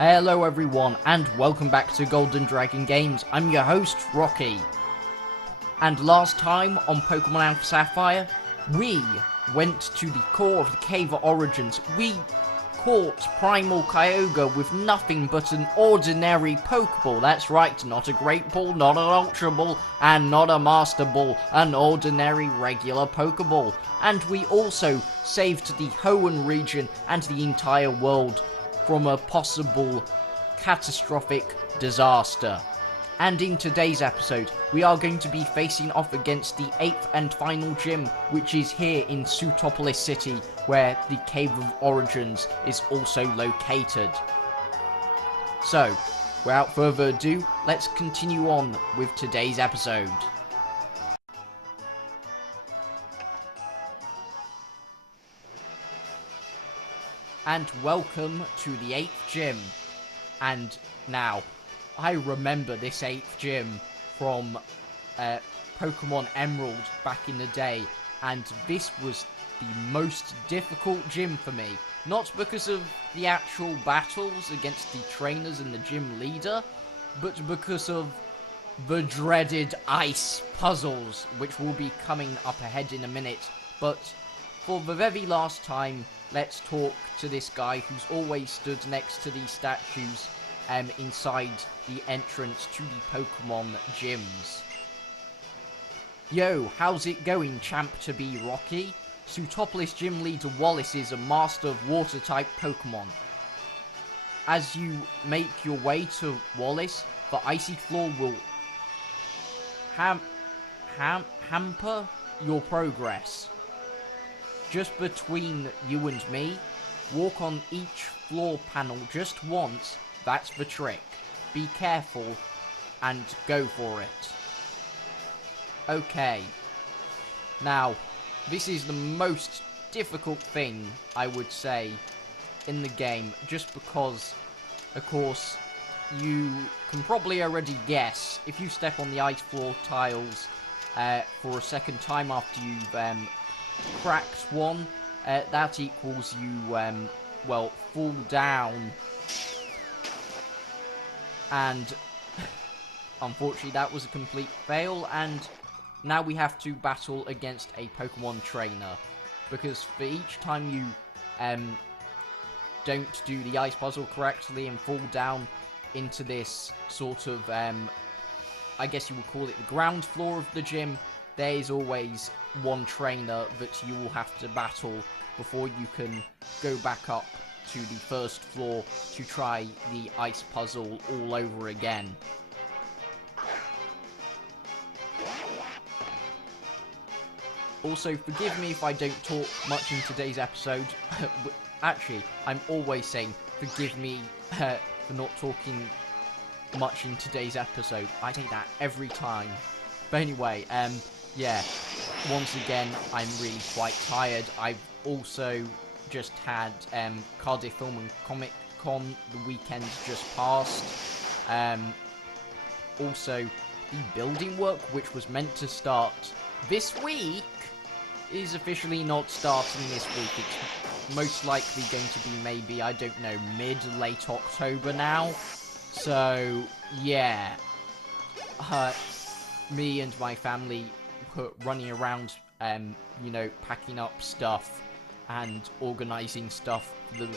Hello everyone, and welcome back to Golden Dragon Games. I'm your host, Rocky. And last time on Pokemon Alpha Sapphire, we went to the core of the Cave of Origins. We caught Primal Kyogre with nothing but an ordinary Pokeball. That's right, not a Great Ball, not an Ultra Ball, and not a Master Ball. An ordinary regular Pokeball. And we also saved the Hoenn region and the entire world from a possible catastrophic disaster. And in today's episode, we are going to be facing off against the 8th and final gym, which is here in Sootopolis City, where the Cave of Origins is also located. So, without further ado, let's continue on with today's episode. And welcome to the 8th gym. And now, I remember this 8th gym from Pokemon Emerald back in the day, and this was the most difficult gym for me. Not because of the actual battles against the trainers and the gym leader, but because of the dreaded ice puzzles, which will be coming up ahead in a minute. But for the very last time, let's talk to this guy who's always stood next to these statues inside the entrance to the Pokemon gyms. Yo, how's it going, champ-to-be Rocky? Sootopolis Gym Leader Wallace is a master of water-type Pokemon. As you make your way to Wallace, the icy floor will hamper your progress. Just between you and me, walk on each floor panel just once. That's the trick. Be careful and go for it. Okay. Now, this is the most difficult thing, I would say, in the game, just because, of course, you can probably already guess, if you step on the ice floor tiles for a second time after you've cracked one, that equals you, well, fall down. And unfortunately that was a complete fail, and now we have to battle against a Pokemon trainer, because for each time you don't do the ice puzzle correctly and fall down into this sort of, I guess you would call it the ground floor of the gym, there is always one trainer that you will have to battle before you can go back up to the first floor to try the ice puzzle all over again. Also, forgive me if I don't talk much in today's episode. Actually, I'm always saying forgive me for not talking much in today's episode. I say that every time. But anyway, yeah, once again, I'm really quite tired. I've also just had Cardiff Film and Comic Con the weekend just passed. Also, the building work, which was meant to start this week, is officially not starting this week. It's most likely going to be maybe, I don't know, mid-late October now. So, yeah. Me and my family were running around, you know, packing up stuff and organising stuff for the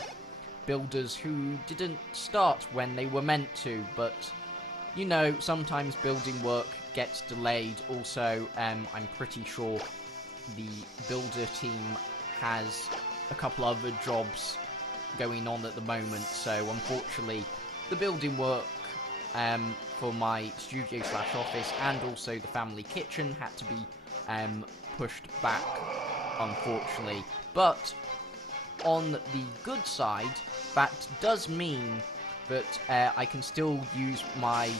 builders who didn't start when they were meant to, but, you know, sometimes building work gets delayed. Also, I'm pretty sure the builder team has a couple other jobs going on at the moment, so unfortunately the building work for my studio/office and also the family kitchen had to be pushed back, unfortunately. But on the good side, that does mean that I can still use my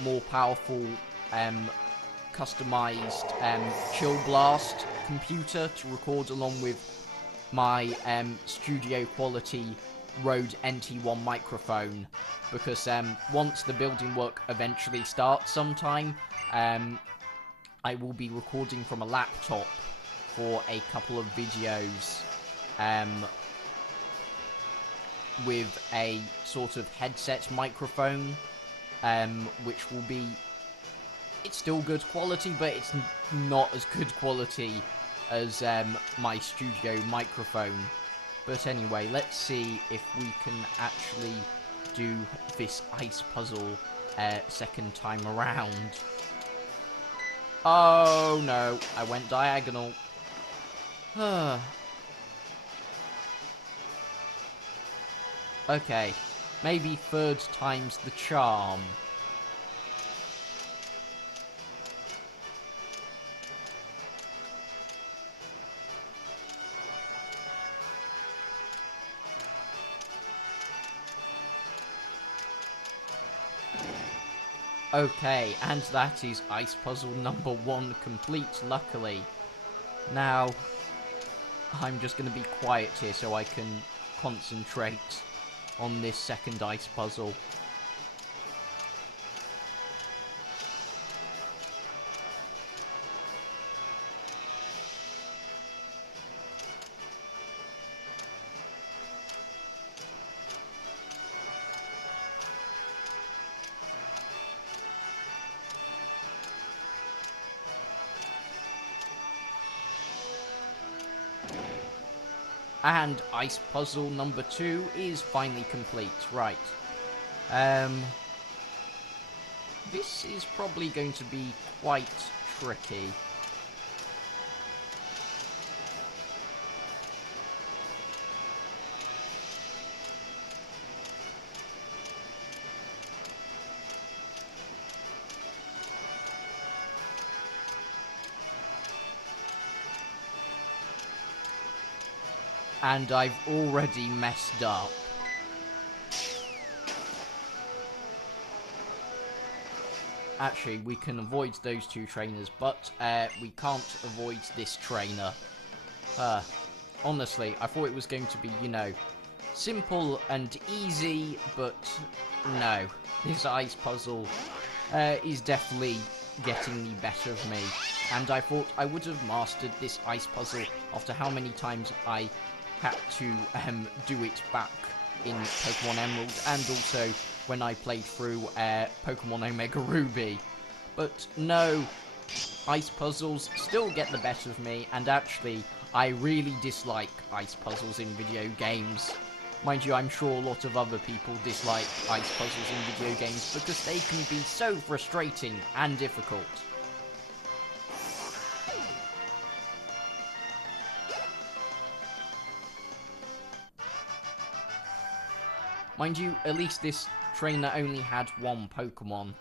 more powerful customized Chill Blast computer to record along with my studio quality Rode NT1 microphone, because once the building work eventually starts sometime, I will be recording from a laptop for a couple of videos with a sort of headset microphone, which will be, it's still good quality, but it's not as good quality as my studio microphone. But anyway, let's see if we can actually do this ice puzzle second time around. Oh no, I went diagonal. Okay, maybe third time's the charm. Okay, and that is ice puzzle number 1 complete, luckily. Now, I'm just going to be quiet here so I can concentrate on this second ice puzzle. And ice puzzle number 2 is finally complete. Right. This is probably going to be quite tricky. And I've already messed up. Actually, we can avoid those 2 trainers, but we can't avoid this trainer. Honestly, I thought it was going to be, you know, simple and easy, but no. This ice puzzle is definitely getting the better of me. And I thought I would have mastered this ice puzzle after how many times I had to do it back in Pokemon Emerald, and also when I played through Pokemon Omega Ruby. But no, ice puzzles still get the better of me, and actually, I really dislike ice puzzles in video games. Mind you, I'm sure a lot of other people dislike ice puzzles in video games because they can be so frustrating and difficult. Mind you, at least this trainer only had 1 Pokemon.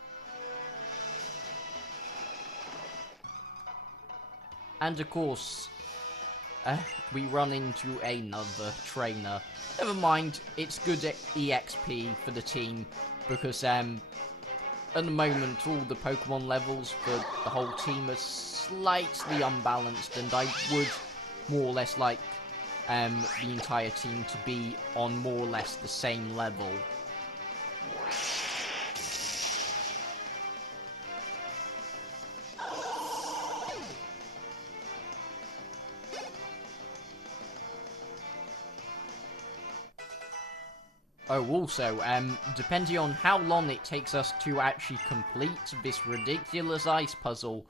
And of course, we run into another trainer. Never mind, it's good EXP for the team, because at the moment all the Pokemon levels for the whole team are slightly unbalanced, and I would more or less like the entire team to be on more or less the same level. Oh, also, depending on how long it takes us to actually complete this ridiculous ice puzzle,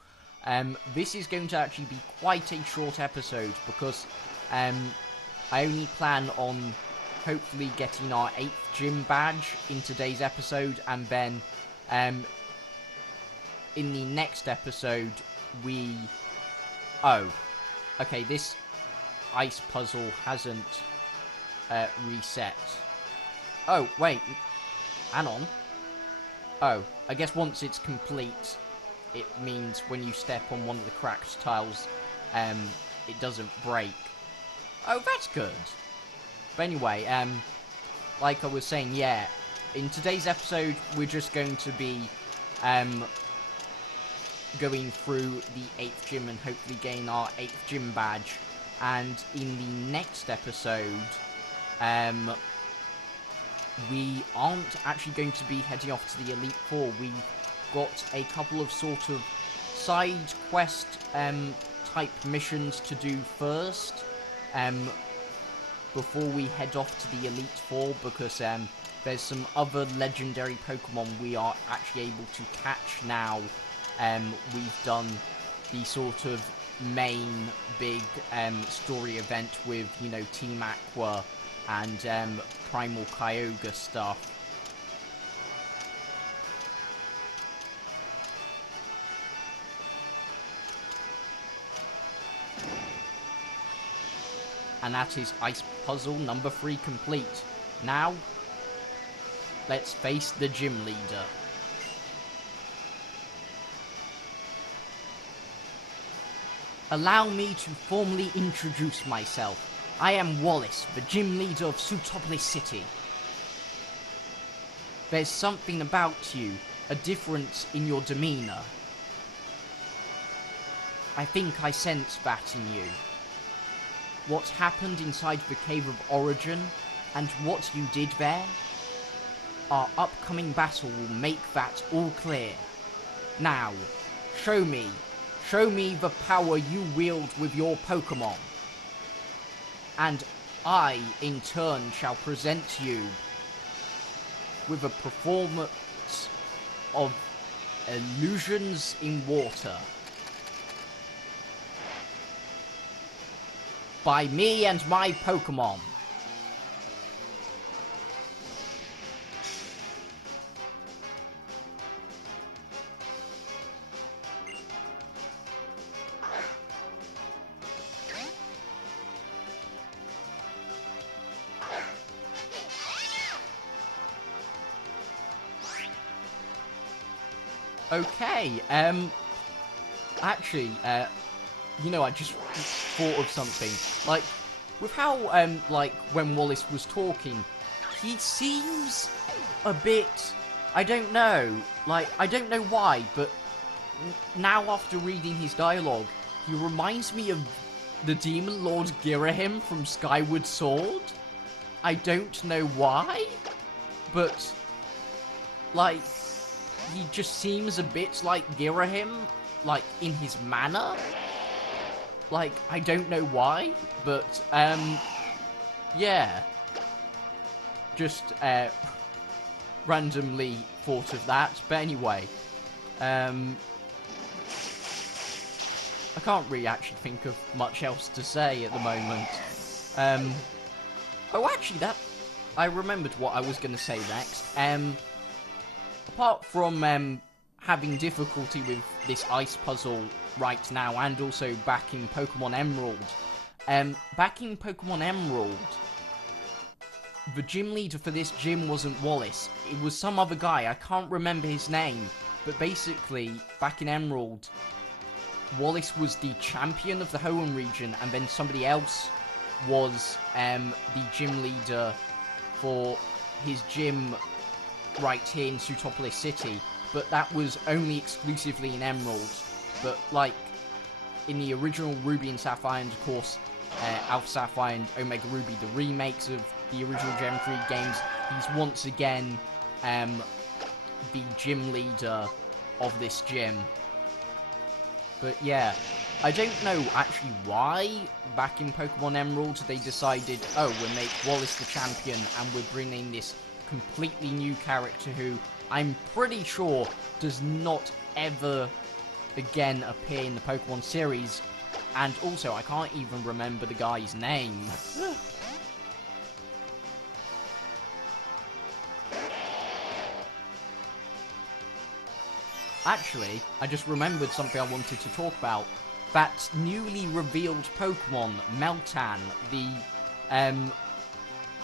this is going to actually be quite a short episode, because I only plan on hopefully getting our 8th gym badge in today's episode, and then in the next episode we... Oh, okay, this ice puzzle hasn't reset. Oh, wait, hang on. Oh, I guess once it's complete, it means when you step on one of the cracked tiles, it doesn't break. Oh, that's good. But anyway, like I was saying, yeah, in today's episode, we're just going to be, going through the 8th gym and hopefully gain our 8th gym badge. And in the next episode, we aren't actually going to be heading off to the Elite Four. We've got a couple of sort of side quest type missions to do first. before we head off to the Elite Four, because there's some other legendary Pokemon we are actually able to catch now. We've done the sort of main big story event with, you know, Team Aqua and Primal Kyogre stuff. And that is Ice Puzzle number 3 complete. Now, let's face the gym leader. Allow me to formally introduce myself. I am Wallace, the gym leader of Sootopolis City. There's something about you, a difference in your demeanor. I think I sense that in you. What happened inside the Cave of Origin, and what you did there? Our upcoming battle will make that all clear. Now, show me the power you wield with your Pokemon. And I, in turn, shall present you with a performance of Illusions in Water. By me and my Pokemon. Okay, actually, you know, I just thought of something. Like, with how, like, when Wallace was talking, he seems a bit, I don't know, like, I don't know why, but now after reading his dialogue, he reminds me of the Demon Lord Girahim from Skyward Sword. I don't know why, but, like, he just seems a bit like Girahim, like, in his manner. Like, I don't know why, but, yeah. Just, randomly thought of that. But anyway, I can't really actually think of much else to say at the moment. Oh, actually, I remembered what I was going to say next. Apart from, having difficulty with this ice puzzle right now, and also back in Pokemon Emerald. Back in Pokemon Emerald, the gym leader for this gym wasn't Wallace. It was some other guy. I can't remember his name. But basically, back in Emerald, Wallace was the champion of the Hoenn region, and then somebody else was the gym leader for his gym right here in Sootopolis City. But that was only exclusively in Emerald. But, like, in the original Ruby and Sapphire, and of course, Alpha Sapphire and Omega Ruby, the remakes of the original Gen 3 games, he's once again the gym leader of this gym. But yeah, I don't know actually why back in Pokemon Emerald they decided, oh, we'll make Wallace the champion and we're bringing this completely new character who I'm pretty sure does not ever again appear in the Pokemon series. And also, I can't even remember the guy's name. Actually, I just remembered something I wanted to talk about. That newly revealed Pokemon, Meltan, the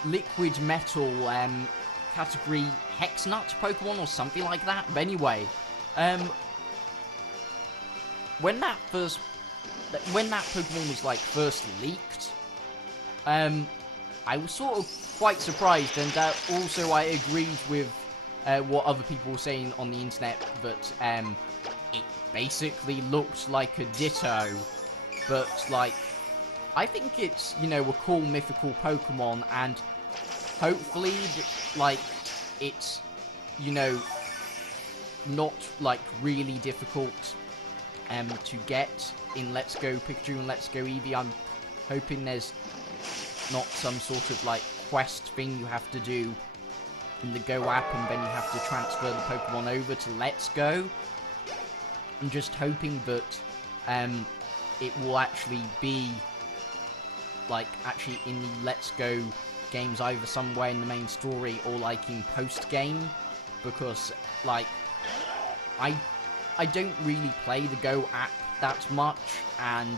liquid metal category Hexnut Pokemon or something like that. But anyway, when that Pokemon was like first leaked, I was sort of quite surprised, and also I agreed with what other people were saying on the internet, that it basically looked like a Ditto, but like, I think it's, you know, a cool mythical Pokemon, and hopefully, like, it's, you know, not like really difficult to get in Let's Go Pikachu and Let's Go Eevee. I'm hoping there's not some sort of, like, quest thing you have to do in the Go app, and then you have to transfer the Pokemon over to Let's Go. I'm just hoping that it will actually be, like, actually in the Let's Go games, either somewhere in the main story or, like, in post-game, because, like, I don't really play the Go app that much, and,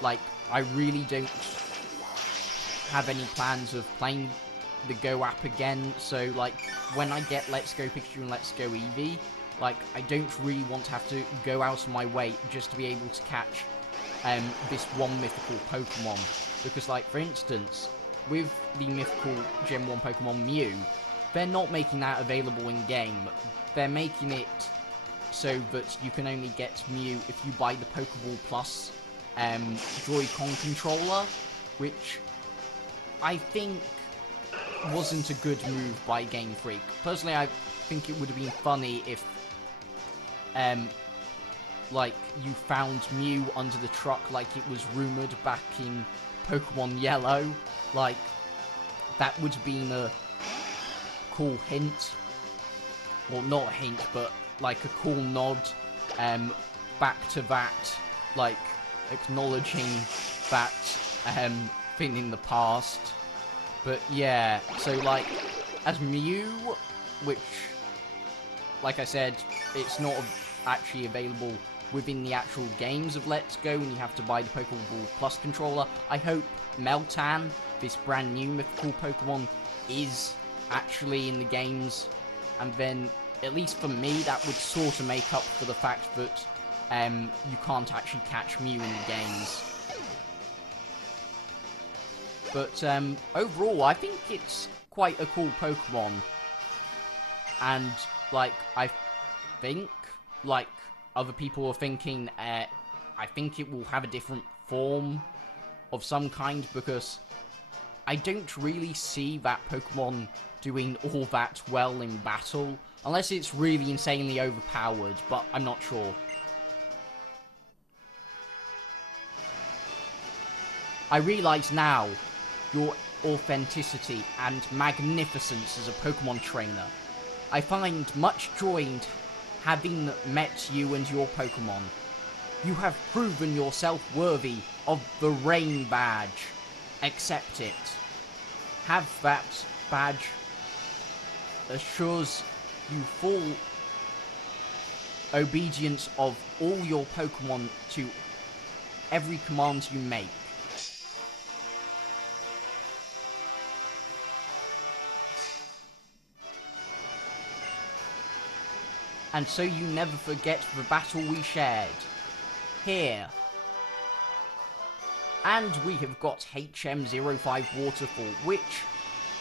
like, I really don't have any plans of playing the Go app again, so, like, when I get Let's Go Pikachu and Let's Go Eevee, like, I don't really want to have to go out of my way just to be able to catch this one mythical Pokemon, because, like, for instance, with the mythical Gen 1 Pokemon Mew, they're not making that available in-game. They're making it so that you can only get Mew if you buy the Pokeball Plus Joy-Con controller, which I think wasn't a good move by Game Freak. Personally, I think it would have been funny if, like, you found Mew under the truck like it was rumoured back in Pokemon Yellow. Like, that would have been a cool hint. Well, not a hint, but, like, a cool nod back to that, like, acknowledging that thing in the past. But yeah, so, like, as Mew, which, like I said, it's not actually available within the actual games of Let's Go, and you have to buy the Pokeball Plus controller. I hope Meltan, this brand new mythical Pokemon, is actually in the games, and then, at least for me, that would sort of make up for the fact that you can't actually catch Mew in the games. But overall, I think it's quite a cool Pokemon, and, like, I think, like other people are thinking, I think it will have a different form of some kind, because I don't really see that Pokemon doing all that well in battle, unless it's really insanely overpowered, but I'm not sure. I realise now your authenticity and magnificence as a Pokemon trainer. I find much joy in having met you and your Pokemon. You have proven yourself worthy of the Rain Badge. Accept it. Have that badge assures you full obedience of all your Pokemon to every command you make. And so you never forget the battle we shared. Here. And we have got HM05 Waterfall, which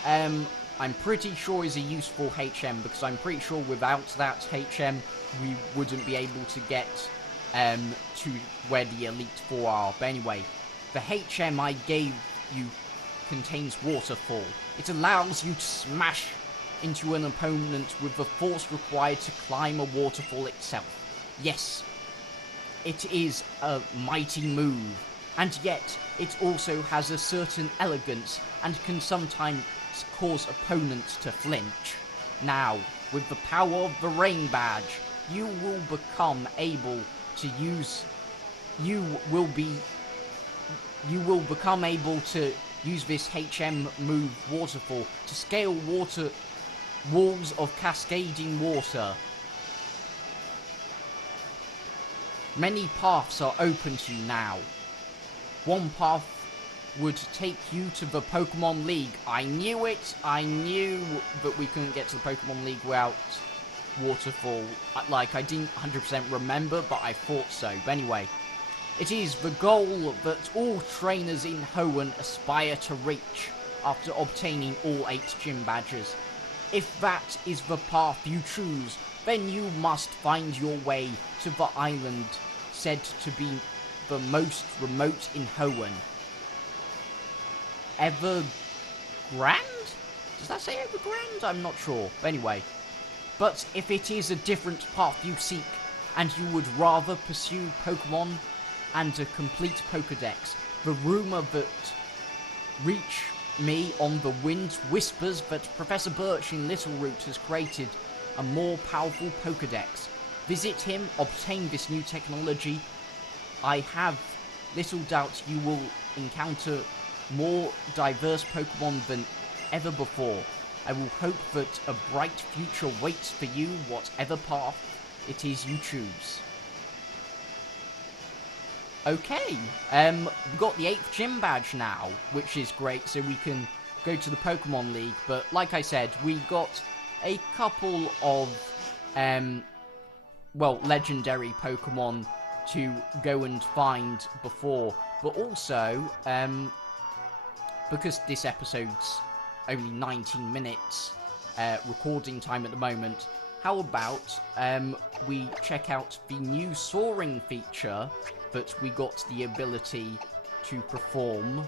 I'm pretty sure is a useful HM, because I'm pretty sure without that HM we wouldn't be able to get to where the Elite Four are. But anyway, the HM I gave you contains Waterfall. It allows you to smash into an opponent with the force required to climb a waterfall itself. Yes, it is a mighty move, and yet it also has a certain elegance and can sometimes cause opponents to flinch. Now, with the power of the Rain Badge, you will become able to use... You will become able to use this HM move, Waterfall, to scale walls of cascading water. Many paths are open to you now. One path would take you to the Pokemon League. I knew it. I knew that we couldn't get to the Pokemon League without Waterfall. Like, I didn't 100% remember, but I thought so. But anyway, it is the goal that all trainers in Hoenn aspire to reach after obtaining all 8 gym badges. If that is the path you choose, then you must find your way to the island said to be the most remote in Hoenn. Evergrande? Does that say Evergrande? I'm not sure. But anyway. But if it is a different path you seek, and you would rather pursue Pokemon and a complete Pokedex, the rumour that reach me on the wind whispers that Professor Birch in Littleroot has created a more powerful Pokedex. Visit him, obtain this new technology. I have little doubt you will encounter more diverse Pokemon than ever before. I will hope that a bright future waits for you, whatever path it is you choose. Okay, we've got the 8th gym badge now, which is great, so we can go to the Pokemon League. But like I said, we got a couple of, well, legendary Pokemon to go and find before. But also, because this episode's only 19 minutes recording time at the moment, how about we check out the new soaring feature that we got the ability to perform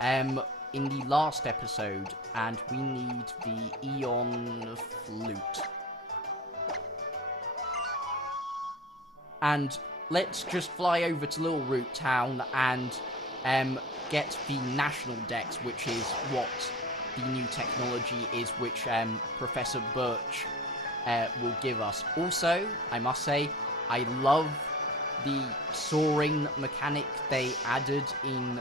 in the last episode, and we need the Eon Flute. And let's just fly over to Littleroot Town and get the National Dex, which is what the new technology is, which Professor Birch will give us. Also, I must say, I love the soaring mechanic they added in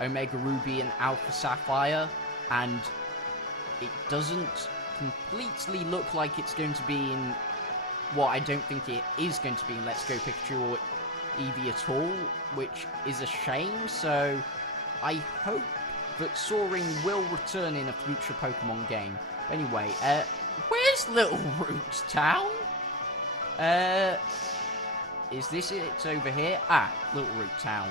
Omega Ruby and Alpha Sapphire, and it doesn't completely look like it's going to be in what I don't think it is going to be in Let's Go Pikachu or Eevee at all, which is a shame. So I hope that soaring will return in a future Pokemon game. Anyway, where's Littleroot Town? Is this it? It's over here. Ah, Littleroot Town.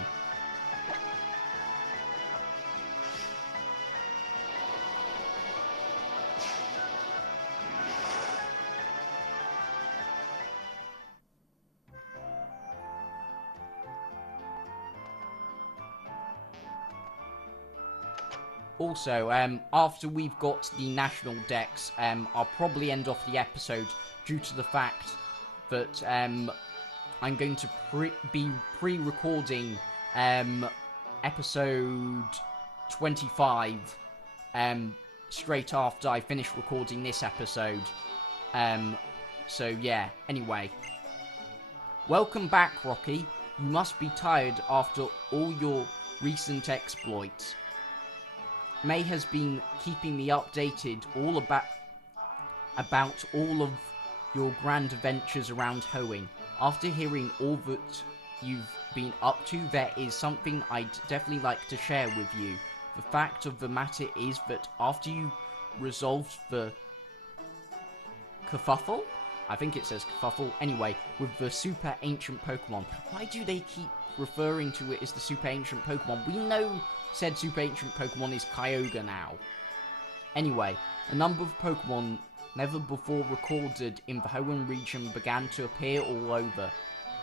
Also, after we've got the National Dex, I'll probably end off the episode due to the fact that I'm going to be pre-recording episode 25 straight after I finish recording this episode. So yeah, anyway. Welcome back, Rocky. You must be tired after all your recent exploits. May has been keeping me updated all about all of your grand adventures around Hoenn. After hearing all that you've been up to, there is something I'd definitely like to share with you. The fact of the matter is that after you resolved the kerfuffle, I think it says kerfuffle, anyway, with the super ancient Pokemon. Why do they keep referring to it as the super ancient Pokemon? We know said super ancient Pokemon is Kyogre now. Anyway, a number of Pokemon never before recorded in the Hoenn region began to appear all over.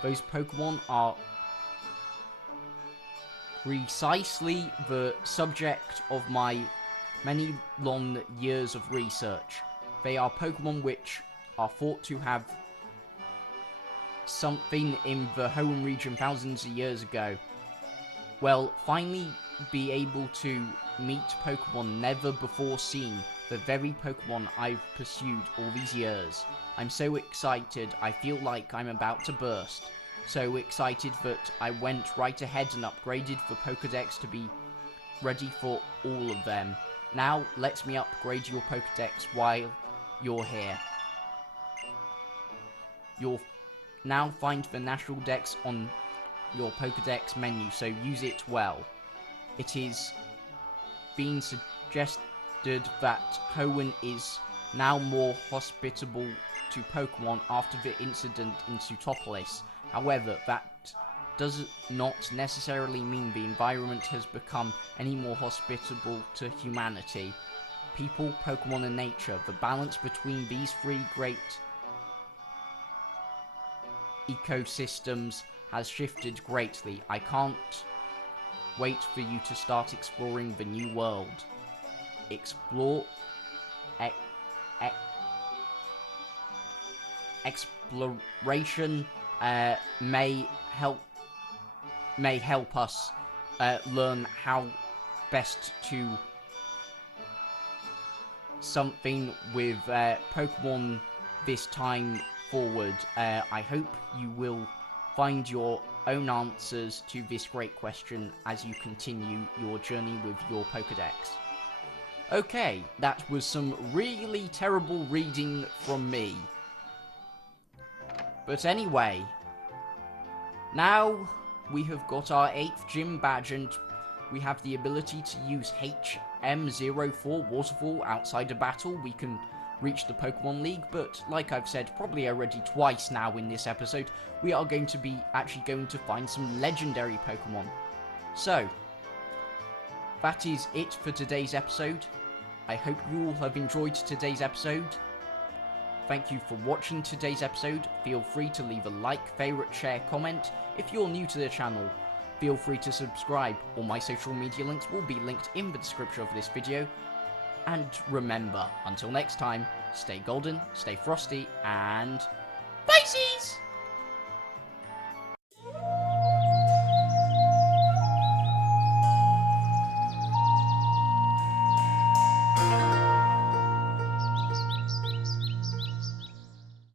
Those Pokemon are precisely the subject of my many long years of research. They are Pokemon which are thought to have something in the Hoenn region thousands of years ago. Well, finally be able to meet Pokemon never before seen, the very Pokemon I've pursued all these years. I'm so excited, I feel like I'm about to burst. So excited that I went right ahead and upgraded the Pokedex to be ready for all of them. Now, let me upgrade your Pokedex while you're here. You'll now find the National Dex on your Pokedex menu, so use it well. It is being suggested that Hoenn is now more hospitable to Pokemon after the incident in Sootopolis. However, that does not necessarily mean the environment has become any more hospitable to humanity. People, Pokemon, and nature. The balance between these three great ecosystems has shifted greatly. I can't wait for you to start exploring the new world. Exploration may help us learn how best to something with Pokemon this time forward. I hope you will find your own answers to this great question as you continue your journey with your Pokedex. Okay, that was some really terrible reading from me. But anyway, now we have got our 8th gym badge and we have the ability to use HM04 Waterfall outside a battle. We can reach the Pokemon League, but like I've said probably already twice now in this episode, we are going to be actually going to find some legendary Pokemon. So, that is it for today's episode. I hope you all have enjoyed today's episode. Thank you for watching today's episode. Feel free to leave a like, favourite, share, comment. If you're new to the channel, feel free to subscribe. All my social media links will be linked in the description of this video. And remember, until next time, stay golden, stay frosty, and... Bye-sies!